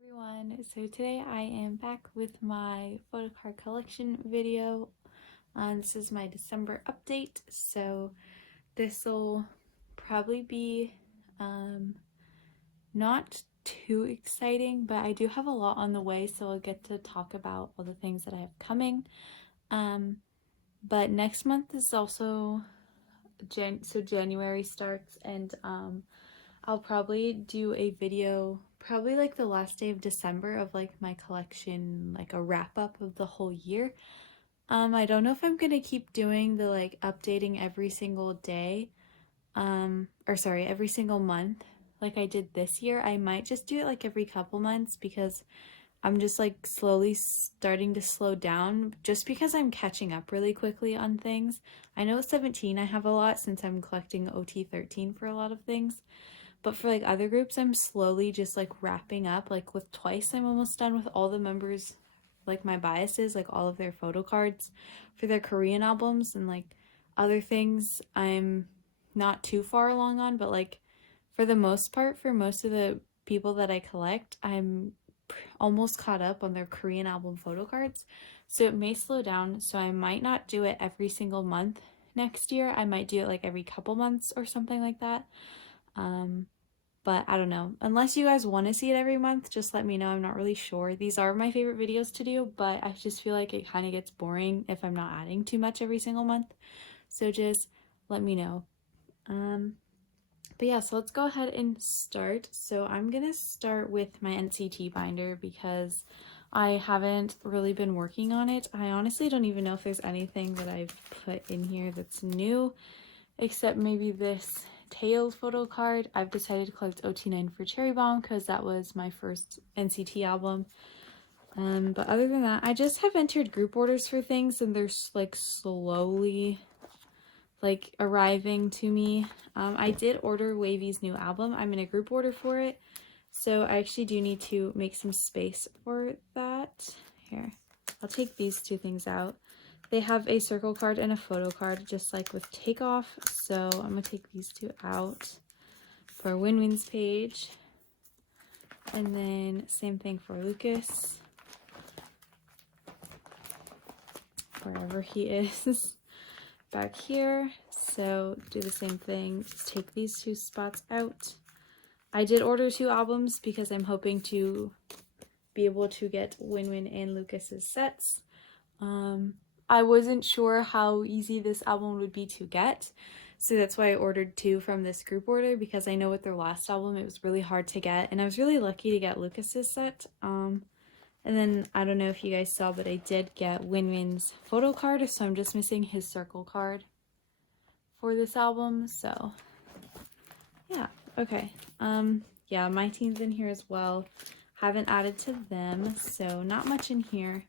Everyone, so today I am back with my Photocard collection video. This is my December update, so this will probably be not too exciting, but I do have a lot on the way, so I'll get to talk about all the things that I have coming. But next month is also so January starts, and I'll probably do a video probably like the last day of December of like my collection, like a wrap up of the whole year. I don't know if I'm gonna keep doing the like updating every single day, every single month like I did this year. I might just do it like every couple months because I'm just like slowly starting to slow down just because I'm catching up really quickly on things. I know at 17 I have a lot since I'm collecting OT 13 for a lot of things. But for like other groups, I'm slowly just like wrapping up. Like with Twice, I'm almost done with all the members, like my biases, like all of their photo cards for their Korean albums, and like other things I'm not too far along on, but like for the most part, for most of the people that I collect, I'm almost caught up on their Korean album photo cards. So it may slow down, so I might not do it every single month next year. I might do it like every couple months or something like that. But I don't know. Unless you guys want to see it every month, just let me know. I'm not really sure. These are my favorite videos to do, but I just feel like it kind of gets boring if I'm not adding too much every single month. So just let me know. But yeah, so let's go ahead and start. So I'm gonna start with my NCT binder because I haven't really been working on it. I honestly don't even know if there's anything that I've put in here that's new, except maybe this tailed photo card. I've decided to collect OT9 for Cherry Bomb because that was my first NCT album. But other than that, I just have entered group orders for things, and they're like slowly like arriving to me. I did order WayV's new album. I'm in a group order for it, so I actually do need to make some space for that. Here, I'll take these two things out. They have a circle card and a photo card, just like with Takeoff. So I'm going to take these two out for Winwin's page. And then same thing for Lucas, wherever he is, back here. So do the same thing, just take these two spots out. I did order 2 albums because I'm hoping to be able to get Winwin and Lucas's sets. I wasn't sure how easy this album would be to get, so that's why I ordered 2 from this group order, because I know with their last album it was really hard to get, and I was really lucky to get Lucas's set. And then I don't know if you guys saw, but I did get Winwin's photo card, so I'm just missing his circle card for this album. So yeah, okay. Yeah, my team's in here as well. Haven't added to them, so not much in here.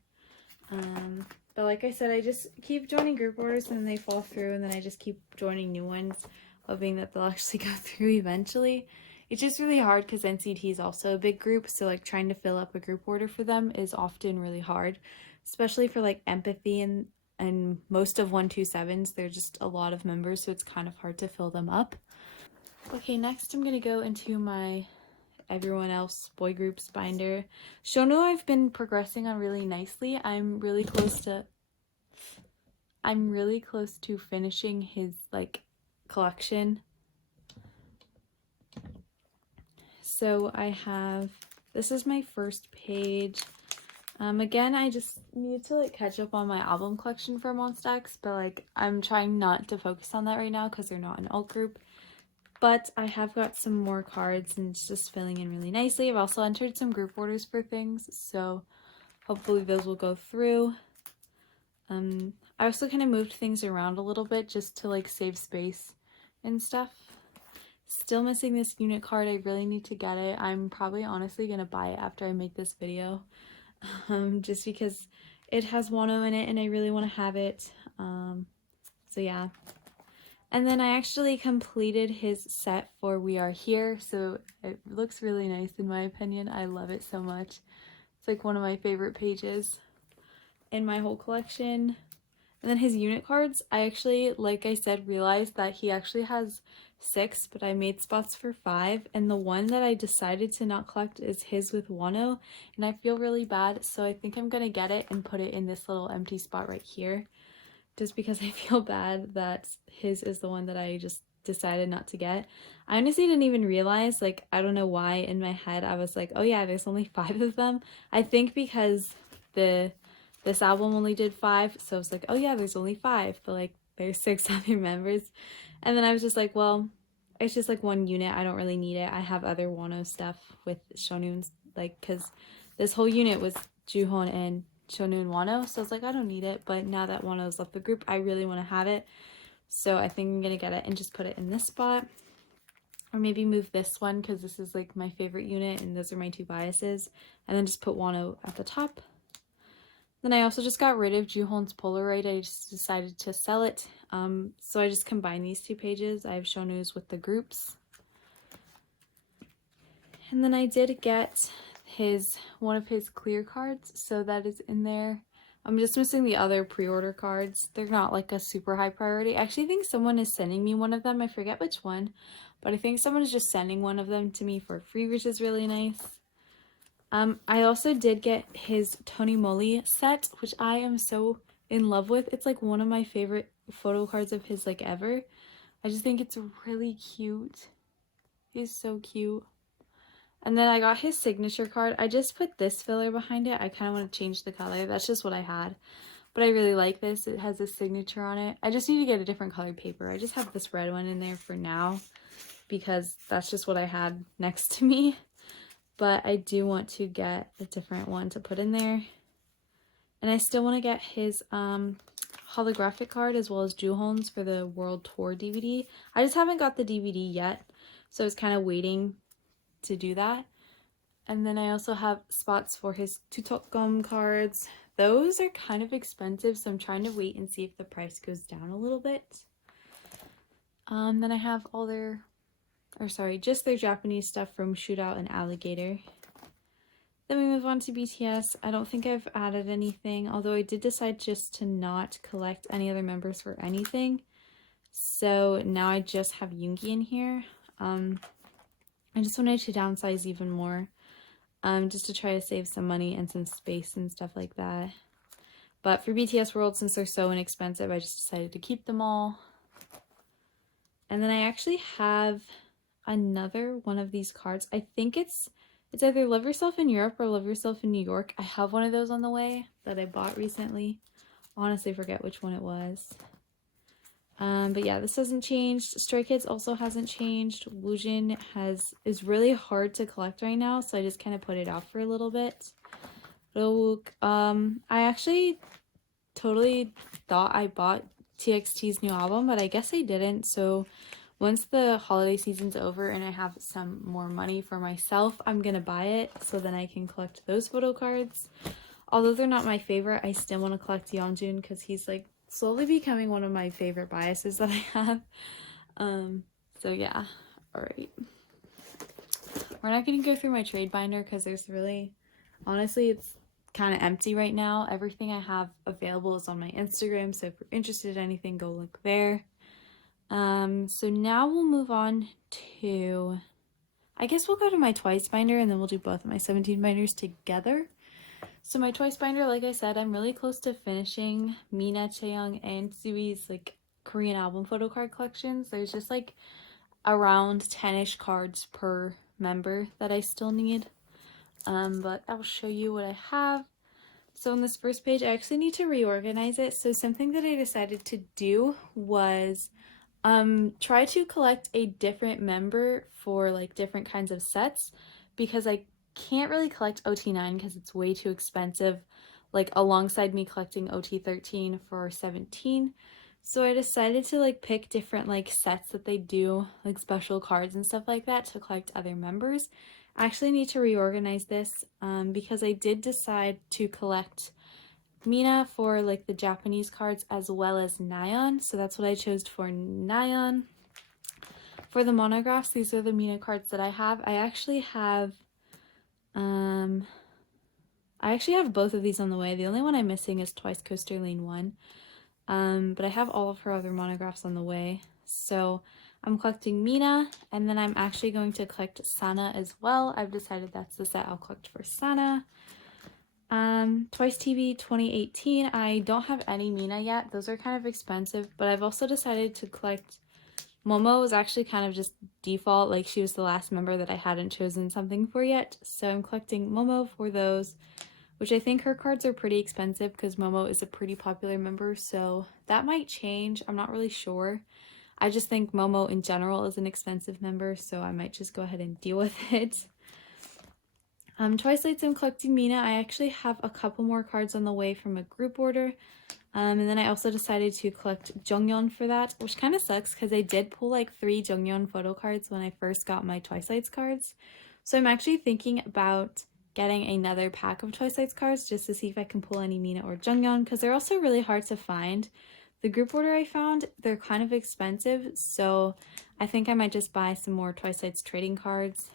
But like I said, I just keep joining group orders and then they fall through, and then I just keep joining new ones, hoping that they'll actually go through eventually. It's just really hard because NCT is also a big group, so like trying to fill up a group order for them is often really hard, especially for like Empathy and most of 127s. They're just a lot of members, so it's kind of hard to fill them up. Okay, next I'm gonna go into my everyone else boy groups binder. Shono I've been progressing on really nicely. I'm really close to finishing his like collection. So I have, this is my first page. Again, I just need to like catch up on my album collection for Monsta X, but like I'm trying not to focus on that right now because they're not an alt group. But I have got some more cards and it's just filling in really nicely. I've also entered some group orders for things, so hopefully those will go through. I also kind of moved things around a little bit just to like save space and stuff. Still missing this unit card. I really need to get it. I'm probably honestly gonna buy it after I make this video, just because it has Wano in it and I really want to have it. So yeah. And then I actually completed his set for We Are Here, so it looks really nice in my opinion. I love it so much. It's like one of my favorite pages in my whole collection. And then his unit cards, I actually, like I said, realized that he actually has 6, but I made spots for 5. And the one that I decided to not collect is his with Wano. And I feel really bad, so I think I'm going to get it and put it in this little empty spot right here. Just because I feel bad that his is the one that I just decided not to get. I honestly didn't even realize, like, I don't know why in my head I was like, oh yeah, there's only 5 of them. I think because this album only did 5, so I was like, oh yeah, there's only 5, but like there's 6 other members. And then I was just like, well, it's just like one unit, I don't really need it. I have other Wano stuff with Shonuns, like, because this whole unit was Juhon and Shonu and Wano, so I was like, I don't need it. But now that Wano's left the group, I really want to have it, so I think I'm gonna get it and just put it in this spot, or maybe move this one because this is like my favorite unit and those are my 2 biases, and then just put Wano at the top. Then I also just got rid of Juhon's Polaroid. I just decided to sell it, so I just combined these 2 pages. I have Shonu's with the groups, and then I did get one of his clear cards, so that is in there. I'm just missing the other pre-order cards. They're not like a super high priority. I actually think someone is sending me one of them. I forget which one, but I think someone is just sending one of them to me for free, which is really nice. I also did get his Tony Moly set, which I am so in love with. It's like one of my favorite photo cards of his like ever. I just think it's really cute. He's so cute. And then I got his signature card. I just put this filler behind it. I kind of want to change the color. That's just what I had. But I really like this. It has a signature on it. I just need to get a different colored paper. I just have this red one in there for now because that's just what I had next to me. But I do want to get a different one to put in there. And I still want to get his holographic card as well as Juhon's for the World Tour DVD. I just haven't got the DVD yet, so I was kind of waiting to do that. And then I also have spots for his Tutokgom cards. Those are kind of expensive, so I'm trying to wait and see if the price goes down a little bit. Then I have all their, just their Japanese stuff from Shootout and Alligator. Then we move on to BTS. I don't think I've added anything, although I did decide just to not collect any other members for anything. So now I just have Yoongi in here. I just wanted to downsize even more, just to try to save some money and some space and stuff like that. But for BTS World, since they're so inexpensive, I just decided to keep them all. And then I actually have another one of these cards. I think it's either Love Yourself in Europe or Love Yourself in New York. I have one of those on the way that I bought recently. Honestly, forget which one it was. But yeah, this hasn't changed. Stray Kids also hasn't changed. Woojin is really hard to collect right now, so I just kind of put it off for a little bit. I actually totally thought I bought TXT's new album, but I guess I didn't. So once the holiday season's over and I have some more money for myself, I'm gonna buy it so then I can collect those photo cards. Although they're not my favorite, I still want to collect Yeonjun because he's like slowly becoming one of my favorite biases that I have. So yeah, alright. We're not going to go through my trade binder because there's really, honestly, it's kind of empty right now. Everything I have available is on my Instagram, so if you're interested in anything, go look there. So now we'll move on to, I guess we'll go to my Twice binder and then we'll do both of my 17 binders together. So my Twice binder, like I said, I'm really close to finishing Mina, Chaeyoung, and Sui's like Korean album photo card collections. There's just like around 10-ish cards per member that I still need. But I'll show you what I have. So on this first page, I actually need to reorganize it. So something that I decided to do was try to collect a different member for like different kinds of sets, because I can't really collect OT9 because it's way too expensive, like alongside me collecting OT13 for 17. So I decided to like pick different like sets that they do, like special cards and stuff like that, to collect other members. I actually need to reorganize this because I did decide to collect Mina for like the Japanese cards as well as Nayeon. So that's what I chose for Nayeon. For the monographs, these are the Mina cards that I have. I actually have both of these on the way. The only one I'm missing is Twice Coaster Lane 1. but I have all of her other monographs on the way. So I'm collecting Mina, and then I'm actually going to collect Sana as well. I've decided that's the set I'll collect for Sana. Twice TV 2018. I don't have any Mina yet. Those are kind of expensive, but I've also decided to collect Momo. Was actually kind of just default, like she was the last member that I hadn't chosen something for yet. So I'm collecting Momo for those, which I think her cards are pretty expensive because Momo is a pretty popular member, so that might change. I'm not really sure. I just think Momo in general is an expensive member, so I might just go ahead and deal with it. Twice Lights, I'm collecting Mina. I actually have a couple more cards on the way from a group order. And then I also decided to collect Jonghyun for that, which kind of sucks because I did pull like 3 Jonghyun photo cards when I first got my Twice Lights cards. So I'm actually thinking about getting another pack of Twice Lights cards just to see if I can pull any Mina or Jonghyun, because they're also really hard to find. The group order I found, they're kind of expensive, so I think I might just buy some more Twice Lights trading cards.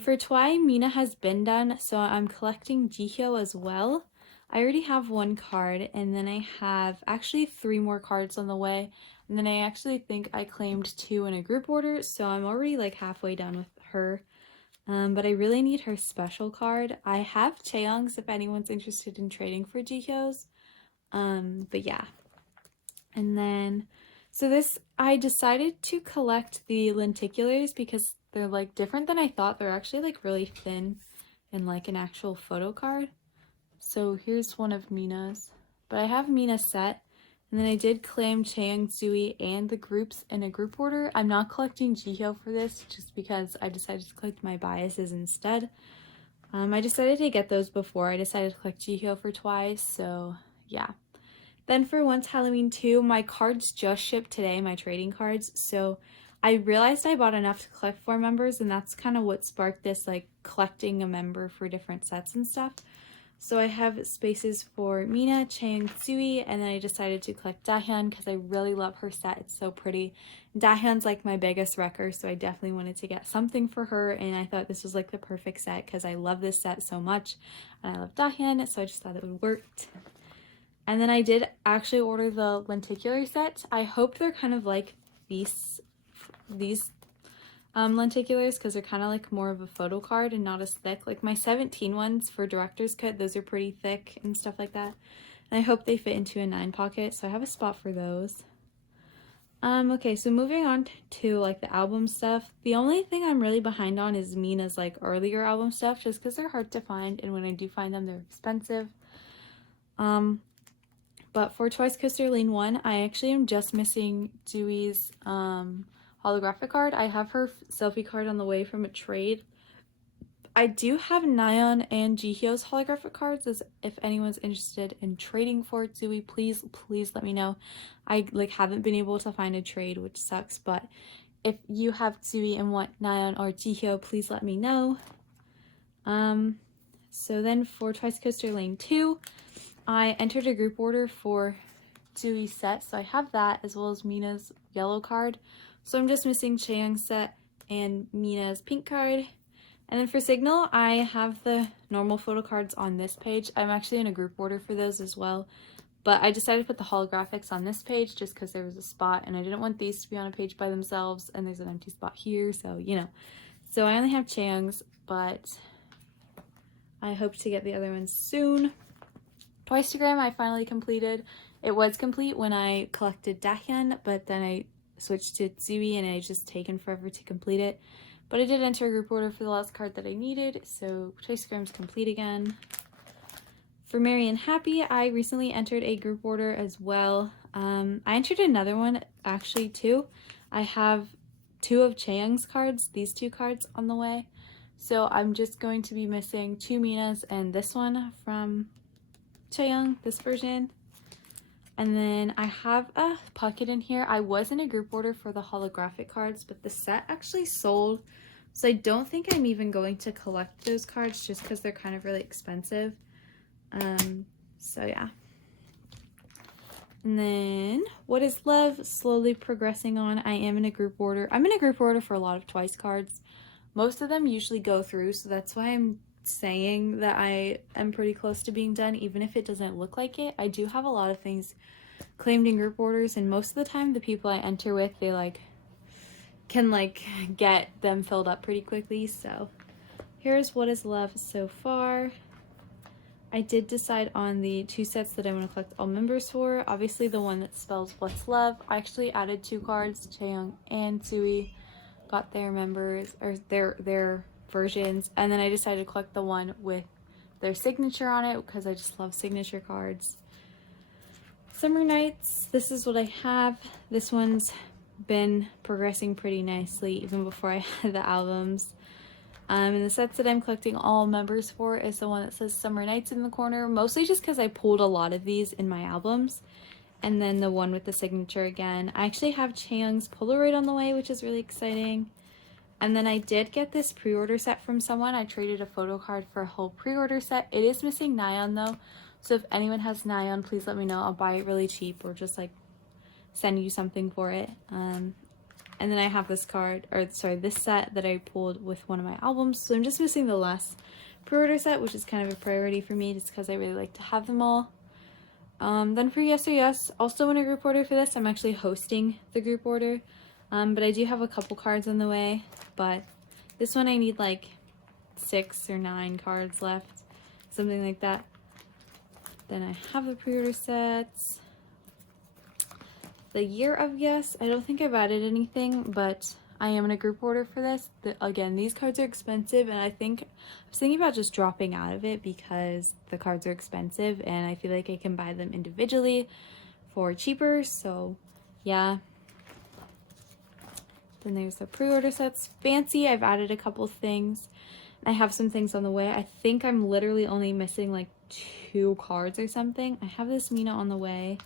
For Twi, Mina has been done, so I'm collecting Jihyo as well. I already have 1 card, and then I have actually 3 more cards on the way, and then I actually think I claimed 2 in a group order, so I'm already like halfway done with her. But I really need her special card. I have Chaeyoung's if anyone's interested in trading for Jihyo's. But yeah. And then, so this, I decided to collect the Lenticularis because they're like different than I thought. They're actually like really thin and like an actual photo card. So here's one of Mina's. But I have Mina set. And then I did claim Chaeyoung, Zui, and the groups in a group order. I'm not collecting Jihyo for this just because I decided to collect my biases instead. I decided to get those before I decided to collect Jihyo for Twice, so yeah. Then for Once Halloween 2, my cards just shipped today, my trading cards, so I realized I bought enough to collect 4 members, and that's kind of what sparked this, like, collecting a member for different sets and stuff. So I have spaces for Mina, Chaeyoung, Zui, and then I decided to collect Dahyun because I really love her set. It's so pretty. Dahyun's like my biggest wrecker, so I definitely wanted to get something for her, and I thought this was like the perfect set because I love this set so much, and I love Dahyun, so I just thought it would work. And then I did actually order the Lenticular set. I hope they're kind of like these lenticulars because they're kind of like more of a photo card and not as thick. Like my 17 ones for director's cut, those are pretty thick and stuff like that. And I hope they fit into a 9 pocket, so I have a spot for those. Okay, so moving on to like the album stuff. The only thing I'm really behind on is Mina's like earlier album stuff, just because they're hard to find, and when I do find them, they're expensive. But for Twice Coaster Lane 1, I actually am just missing Zui's holographic card. I have her selfie card on the way from a trade. I do have Nayeon and Jihyo's holographic cards, as if anyone's interested in trading for Zui, please let me know. I like haven't been able to find a trade, which sucks, but if you have Zui and want Nayeon or Jihyo, please let me know. So then for Twice Coaster Lane 2, I entered a group order for Zui's set, so I have that as well as Mina's yellow card. So I'm just missing Chaeyoung's set and Mina's pink card. And then for Signal, I have the normal photo cards on this page. I'm actually in a group order for those as well. But I decided to put the holographics on this page just because there was a spot and I didn't want these to be on a page by themselves, and there's an empty spot here, so you know. So I only have Chaeyoung's, but I hope to get the other ones soon. Twicegram I finally completed. It was complete when I collected Dahyun, but then I switched to Zui and it's just taken forever to complete it. But I did enter a group order for the last card that I needed, so Twicegram's complete again. For Merry and Happy, I recently entered a group order as well. I entered another one actually too. I have 2 of Chaeyoung's cards, these 2 cards on the way. So I'm just going to be missing 2 Mina's and this one from Chaeyoung, this version. And then I have a pocket in here. I was in a group order for the holographic cards, but the set actually sold, so I don't think I'm even going to collect those cards just because they're kind of really expensive. So yeah. And then What Is Love, slowly progressing on. I am in a group order. I'm in a group order for a lot of Twice cards. Most of them usually go through, so that's why I'm saying that I am pretty close to being done, even if it doesn't look like it. I do have a lot of things claimed in group orders, and most of the time the people I enter with, they like can like get them filled up pretty quickly. So here's what is left so far. I did decide on the 2 sets that I want to collect all members for. Obviously the one that spells What's Love. I actually added 2 cards, Chaeyoung and Sui, got their members, or their versions, and then I decided to collect the one with their signature on it because I just love signature cards. Summer Nights, this is what I have. This one's been progressing pretty nicely even before I had the albums. And the sets that I'm collecting all members for is the one that says Summer Nights in the corner, mostly just because I pulled a lot of these in my albums. And then the one with the signature again. I actually have Chaeyoung's Polaroid on the way, which is really exciting. And then I did get this pre-order set from someone. I traded a Photocard for a whole pre-order set. It is missing Nyan though, so if anyone has Nyan, please let me know. I'll buy it really cheap or just like send you something for it. And then I have this card, or sorry, this set that I pulled with one of my albums. So I'm just missing the last pre-order set, which is kind of a priority for me just because I really like to have them all. Then for Yes or Yes, also in a group order for this, I'm actually hosting the group order. But I do have a couple cards on the way, but this one I need like 6 or 9 cards left, something like that. Then I have the pre-order sets. The Year of Yes, I don't think I've added anything, but I am in a group order for this. Again, these cards are expensive, and I was thinking about just dropping out of it because the cards are expensive, and I feel like I can buy them individually for cheaper, so yeah. Then there's the pre-order sets. Fancy, I've added a couple things. I have some things on the way. I think I'm literally only missing like 2 cards or something. I have this Mina on the way.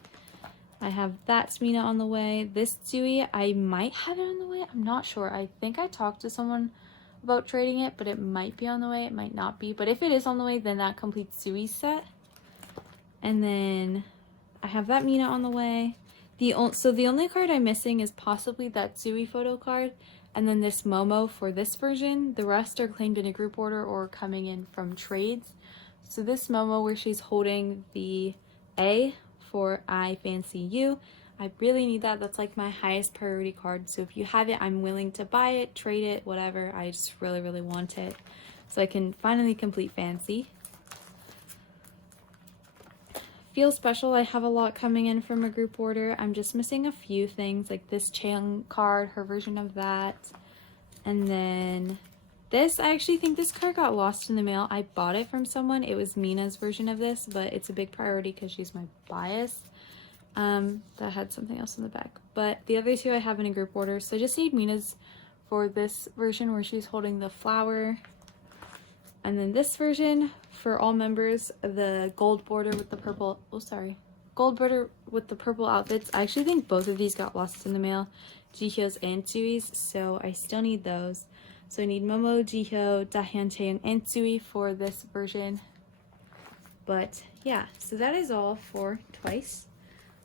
I have that Mina on the way. This Tsui, I might have it on the way. I'm not sure. I think I talked to someone about trading it, but it might be on the way. It might not be. But if it is on the way, then that completes Tsui's set. And then I have that Mina on the way. So the only card I'm missing is possibly that Tsui photo card. And then this Momo for this version. The rest are claimed in a group order or coming in from trades. So this Momo where she's holding the A for I Fancy You. I really need that. That's like my highest priority card. So if you have it, I'm willing to buy it, trade it, whatever. I just really, really want it so I can finally complete Fancy. Feel Special, I have a lot coming in from a group order. I'm just missing a few things like this Chaeyoung card, her version of that. And then this, I actually think this card got lost in the mail. I bought it from someone. It was Mina's version of this, but it's a big priority because she's my bias. That had something else in the back. But the other 2 I have in a group order. So I just need Mina's for this version where she's holding the flower. And then this version for all members, the gold border with the purple, gold border with the purple outfits. I actually think both of these got lost in the mail, Jihyo's and Tsui's, so I still need those. So I need Momo, Jihyo, Dahyun, Chaeyoung, and Tsui for this version. But yeah, so that is all for Twice.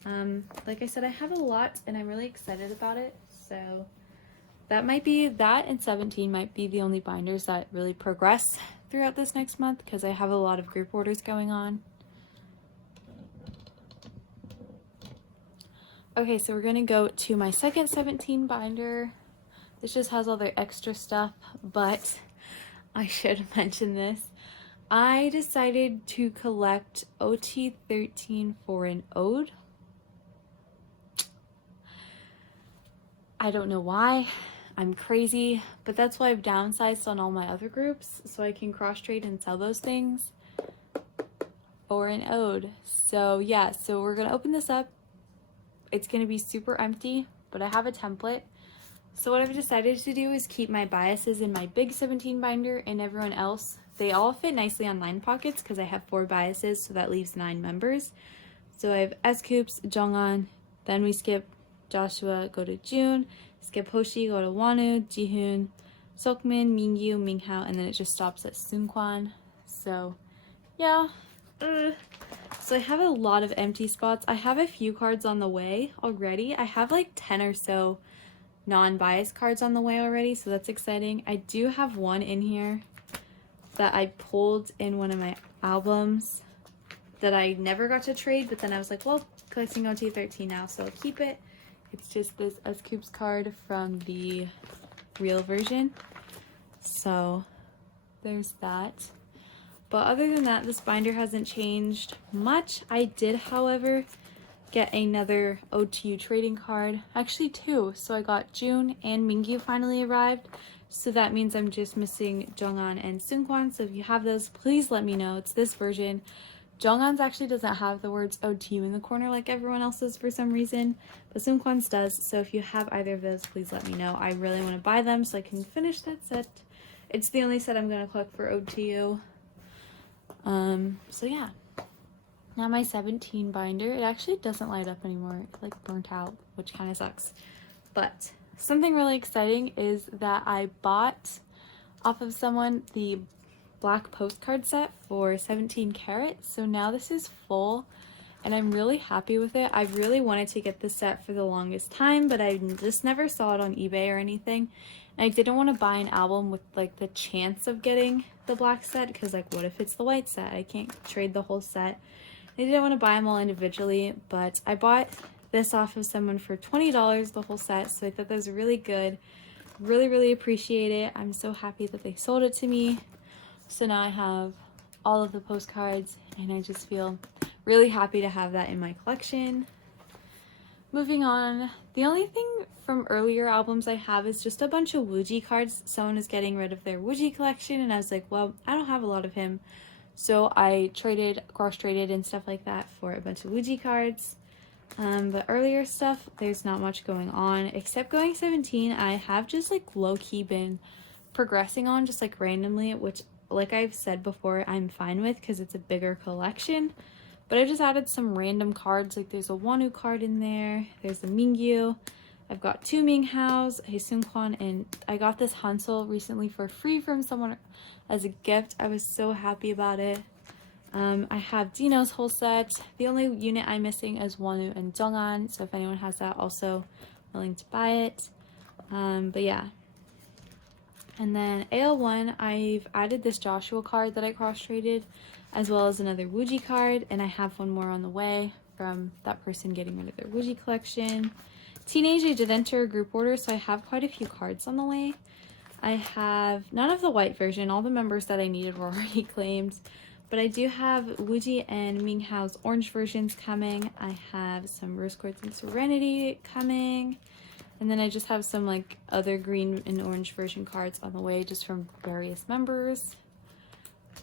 Like I said, I have a lot and I'm really excited about it. So that and 17 might be the only binders that really progress throughout this next month because I have a lot of group orders going on. Okay, so we're going to go to my second 17 binder. This just has all their extra stuff, but I should mention this. I decided to collect OT13 for an ode. I don't know why. I'm crazy, but that's why I've downsized on all my other groups so I can cross trade and sell those things for an ode. So yeah, so we're gonna open this up. It's gonna be super empty, but I have a template. So what I've decided to do is keep my biases in my big 17 binder and everyone else. They all fit nicely on line pockets because I have 4 biases, so that leaves 9 members. So I have S-Coops, Jonghan, then we skip Joshua, go to June, skip Hoshi, go to Wonu, Jihoon, Seokmin, Mingyu, Minghao, and then it just stops at Seungkwan. So yeah. So I have a lot of empty spots. I have a few cards on the way already. I have like 10 or so non-bias cards on the way already, so that's exciting. I do have one in here that I pulled in one of my albums. that I never got to trade, but then I was like, well, collecting OT13 now, so I'll keep it. It's just this S-Coops card from the real version. So there's that. But other than that, this binder hasn't changed much. I did, however, get another OTU trading card. Actually, two. So I got June and Mingyu finally arrived. So that means I'm just missing Jonghan and Seungkwan. So if you have those, please let me know. It's this version. Jonghan's actually doesn't have the words OTU in the corner like everyone else's for some reason, but Seungkwan's does. So if you have either of those, please let me know. I really want to buy them so I can finish that set. It's the only set I'm going to collect for OTU. So yeah. Now my 17 binder, it actually doesn't light up anymore. It like burnt out, which kind of sucks. But something really exciting is that I bought off of someone the black postcard set for 17 karat. So now this is full and I'm really happy with it. I really wanted to get this set for the longest time, but I just never saw it on eBay or anything. And I didn't want to buy an album with like the chance of getting the black set, because like what if it's the white set? I can't trade the whole set. I didn't want to buy them all individually, but I bought this off of someone for $20, the whole set, so I thought that was really good. Really appreciate it. I'm so happy that they sold it to me. So now I have all of the postcards and I just feel really happy to have that in my collection. Moving on, the only thing from earlier albums I have is just a bunch of Wooji cards. Someone is getting rid of their Wooji collection and I was like, well, I don't have a lot of him. So I cross-traded and stuff like that for a bunch of Wooji cards. But earlier stuff, there's not much going on. Except going 17, I have just like low-key been progressing on just like randomly, which like I've said before, I'm fine with because it's a bigger collection. But I just added some random cards, like there's a Wonu card in there, there's a Mingyu, I've got two Minghaos, a Seungkwan, and I got this Hansel recently for free from someone as a gift. I was so happy about it. I have Dino's whole set. The only unit I'm missing is Wonu and Jonghan, so if anyone has that, also willing to buy it. But yeah. And then AL1, I've added this Joshua card that I cross-traded, as well as another Wooji card, and I have one more on the way from that person getting rid of their Wooji collection. Teenage, I did enter a group order, so I have quite a few cards on the way. I have none of the white version. All the members that I needed were already claimed, but I do have Wooji and Minghao's orange versions coming. I have some Rose Quartz and Serenity coming. And then I just have some like other green and orange version cards on the way just from various members.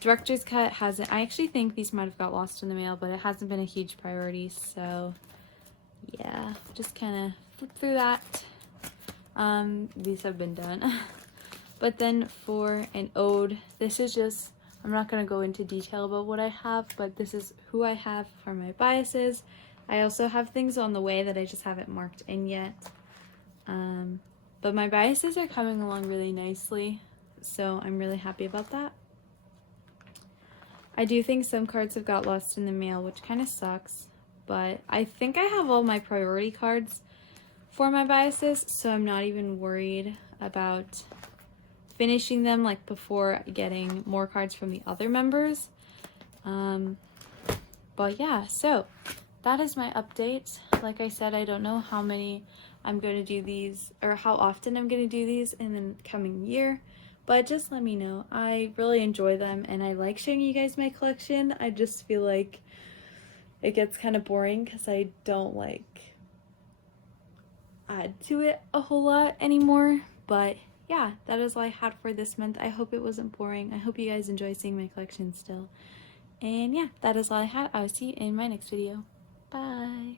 Director's Cut hasn't, I actually think these might have got lost in the mail, but it hasn't been a huge priority. So yeah, just kind of flip through that. These have been done. But then for an ode, this is just, I'm not going to go into detail about what I have, but this is who I have for my biases. I also have things on the way that I just haven't marked in yet. But my biases are coming along really nicely, so I'm really happy about that. I do think some cards have got lost in the mail, which kind of sucks, but I think I have all my priority cards for my biases, so I'm not even worried about finishing them like before getting more cards from the other members. But yeah, so that is my update. Like I said, I don't know how many I'm going to do these or how often I'm going to do these in the coming year, but just let me know. I really enjoy them and I like showing you guys my collection. I just feel like it gets kind of boring because I don't like add to it a whole lot anymore. But yeah, that is all I had for this month. I hope it wasn't boring. I hope you guys enjoy seeing my collection still. And yeah, that is all I had. I will see you in my next video. Bye.